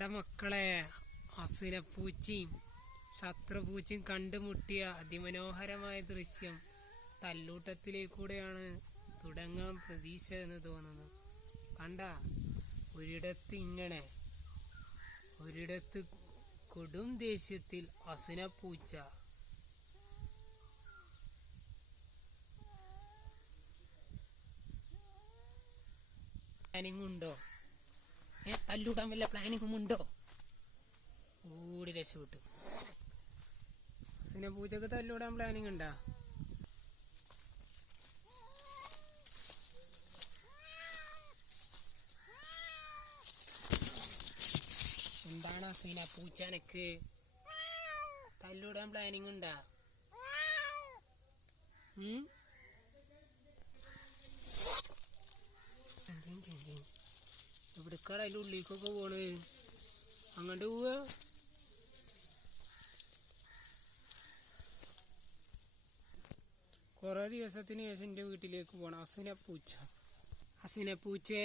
കണ്ട മക്കളെ, അസുരപ്പൂച്ചയും ശത്രുപൂച്ചയും കണ്ടുമുട്ടിയ അതിമനോഹരമായ ദൃശ്യം തല്ലൂട്ടത്തിലേക്കൂടെയാണ് തുടങ്ങാൻ പ്രതീക്ഷ എന്ന് തോന്നുന്നു. കണ്ട, ഒരിടത്ത് കൊടും ദേഷ്യത്തിൽ അസുരപ്പൂച്ച പ്ലാനിങ് ഉണ്ടോ? തല്ലൂടാൻ വല്ല പ്ലാനിങ്ങും ഉണ്ടോ? ഓടി രക്ഷപ്പെട്ടു. അസുരപ്പൂച്ചക്ക് തല്ലൂടാൻ പ്ലാനിങ് ഉണ്ടാ? എന്താണ് അസുരപ്പൂച്ചനക്ക് തല്ലൂടാൻ പ്ലാനിങ് ഉണ്ടാ? എവിടേക്കാണ് അതിൻ്റെ ഉള്ളിലേക്കൊക്കെ പോണ്? അങ്ങോട്ട് പോവുക? കുറെ ദിവസത്തിന് ശേഷം എൻ്റെ വീട്ടിലേക്ക് പോകണം. അസുരപ്പൂച്ചേ